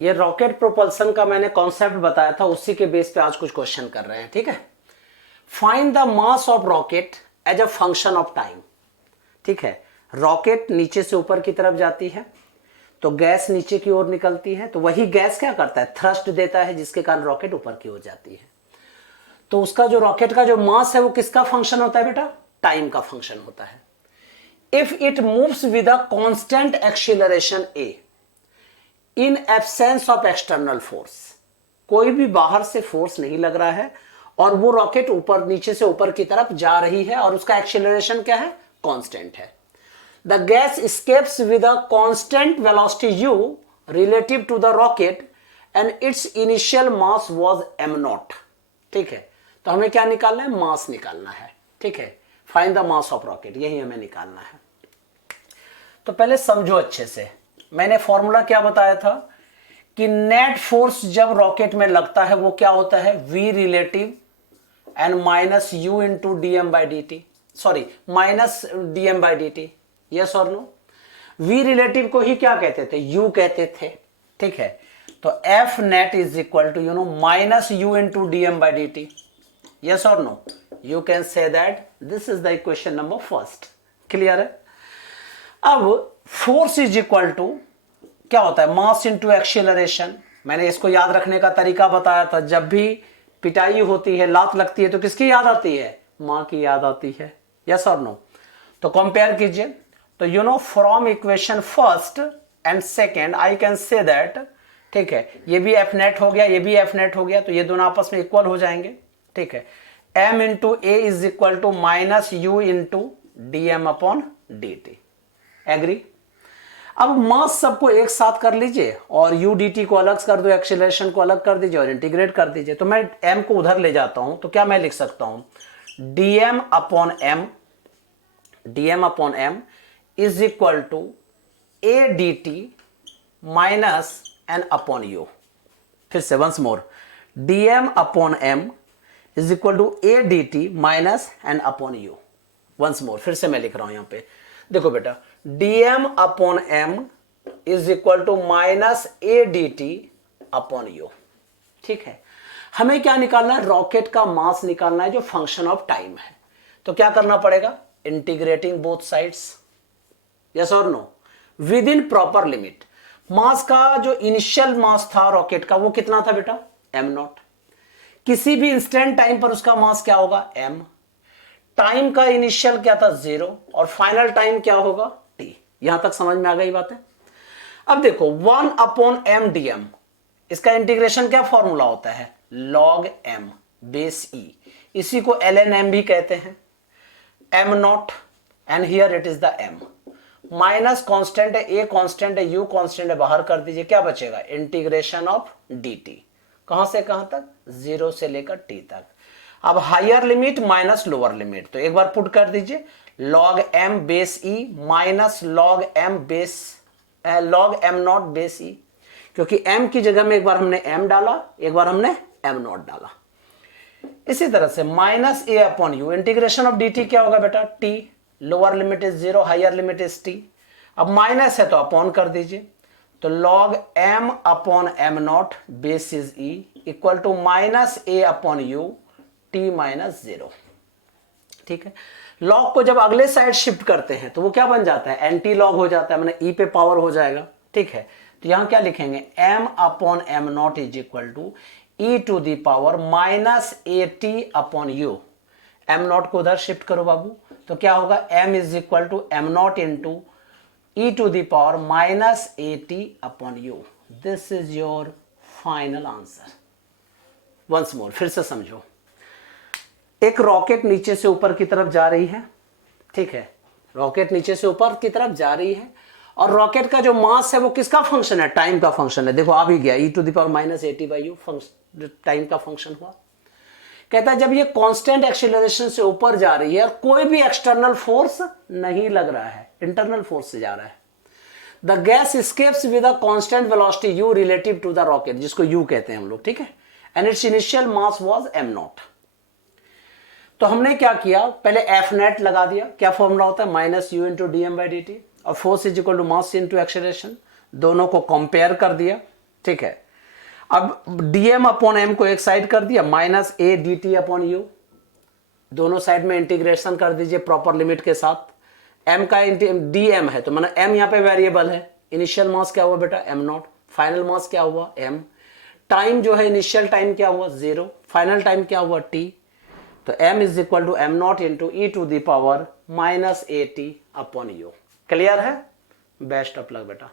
ये rocket propulsion का मैंने कॉन्सेप्ट बताया था, उसी के बेस पे आज कुछ क्वेश्चन कर रहे हैं। ठीक है, find the mass of rocket as a function of time. ठीक है, रॉकेट नीचे से ऊपर की तरफ जाती है तो गैस नीचे की ओर निकलती है, तो वही गैस क्या करता है, थ्रस्ट देता है, जिसके कारण रॉकेट ऊपर की ओर जाती है। तो उसका जो रॉकेट का जो मास है वो किसका फंक्शन होता है बेटा, टाइम का फंक्शन होता है। If it moves with a constant acceleration A in absence of external force, कोई भी बाहर से फोर्स नहीं लग रहा है और वो रॉकेट ऊपर नीचे से ऊपर की तरफ जा रही है और उसका एक्सीलरेशन क्या है, कांस्टेंट है। The gas escapes with a constant velocity u relative to the rocket and its initial mass was m naught। ठीक है, तो हमें क्या निकालना है, मास निकालना है। ठीक है, find the mass of rocket, यही हमें निकालना है। तो पहले समझो अच्छे से, मैंने फॉर्मूला क्या बताया था कि नेट फोर्स जब रॉकेट में लगता है वो क्या होता है, v relative and minus u into D M by D t, sorry minus d M by D T. Yes और नो, v रिलेटिव को ही क्या कहते थे, u कहते थे। ठीक है, तो F net is equal to minus u into D M by D T. Yes और no, you can say that this is the equation number first. Clear है। अब फोर्स इज इक्वल टू क्या होता है, मास इंटू एक्सीलरेशन। मैंने इसको याद रखने का तरीका बताया था, जब भी पिटाई होती है, लात लगती है, तो किसकी याद आती है, मां की याद आती है। यस और नो, तो कंपेयर कीजिए। तो from equation first and second I can say that, ठीक है, ये भी एफ नेट हो गया, ये भी एफ नेट हो गया, तो ये दोनों आपस में इक्वल हो जाएंगे। ठीक है, m into a is equal to minus u into D m upon d t. Agree. अब मास सबको एक साथ कर लीजिए और यू डी टी को अलग कर दो, एक्सीलरेशन को अलग कर दीजिए और इंटीग्रेट कर दीजिए। तो मैं m को उधर ले जाता हूं, तो क्या मैं लिख सकता हूं, d m upon m is equal to a d t minus n upon u. फिर से once more, d m upon m is equal to a d t minus n upon u. Once more, फिर से मैं लिख रहा हूं यहां पे, देखो बेटा, d m upon m is equal to minus a d t upon u. ठीक है, हमें क्या निकालना है, रॉकेट का मास निकालना है जो फंक्शन ऑफ टाइम है। तो क्या करना पड़ेगा, इंटीग्रेटिंग बोथ साइड्स। यस और no, within proper limit. Mass का जो इनिशियल मास था रॉकेट का वो कितना था बेटा, m नॉट। किसी भी इंस्टेंट टाइम पर उसका मास क्या होगा, m। टाइम का इनिशियल क्या था, 0, और फाइनल टाइम क्या होगा, t। यहां तक समझ में आ गई बात है। अब देखो 1 अपॉन एम डी एम, इसका इंटीग्रेशन क्या फॉर्मूला होता है, log m बेस e, इसी को ln m भी कहते हैं। m not and here it is the m, minus constant है, a कांस्टेंट है, u कांस्टेंट है, बाहर कर दीजिए, क्या बचेगा, इंटीग्रेशन ऑफ dt। कहां से कहां तक, 0 से लेकर t तक। अब higher limit minus lower limit, तो एक बार पुट कर दीजिए, log m base e minus log m naught base e, क्योंकि m की जगह में एक बार हमने m डाला, एक बार हमने m नॉट डाला। इसी तरह से minus a upon u, integration of dt क्या होगा बेटा, t, lower limit is 0, higher limit is t। अब माइनस है तो अपॉन कर दीजिए, तो log m upon m naught base is e equal to minus a upon u t minus 0। ठीक है, लॉग को जब अगले साइड शिफ्ट करते हैं तो वो क्या बन जाता है, एंटी लॉग हो जाता है, मैंने e पे पावर हो जाएगा। ठीक है, तो यहां क्या लिखेंगे, m upon m naught is equal to e to the power minus a t upon u. m naught को उधर शिफ्ट करो बाबू, तो क्या होगा, m is equal to m naught into e to the power minus a t upon u. This is your final answer. Once more, फिर से समझो, एक रॉकेट नीचे से ऊपर की तरफ जा रही है। ठीक है, रॉकेट नीचे से ऊपर की तरफ जा रही है और रॉकेट का जो मास है वो किसका फंक्शन है, टाइम का फंक्शन है। देखो आ भी गया, e to the power minus a t by u, time का फंक्शन हुआ। कहता है जब ये कांस्टेंट एक्सीलरेशन से ऊपर जा रही है और कोई भी एक्सटर्नल फोर्स नहीं लग रहा है, इंटरनल फोर्स से जा रहा है, the gas escapes with a constant velocity u relative to the rocket, जिसको u कहते हैं हम लोग। ठीक है, and it's initial mass was m not. तो हमने क्या किया, पहले एफ नेट लगा दिया, क्या फॉर्मूला होता है, minus u into D M by D T, और force is equal to mass into acceleration, दोनों को कंपेयर कर दिया। ठीक है। अब dm अपॉन m को एक साइड कर दिया, minus a dt upon you, दोनों साइड में इंटीग्रेशन कर दीजिए प्रॉपर लिमिट के साथ। m का dm है तो माना m यहाँ पे वेरिएबल है। इनिशियल मास क्या हुआ बेटा m नॉट, फाइनल मास क्या हुआ m, टाइम जो है इनिशियल टाइम क्या हुआ 0, फाइनल टाइम क्या हुआ t, तो m is equal to m naught into e to the power minus a t upon u. Clear है? बेस्ट ऑफ लक बेटा।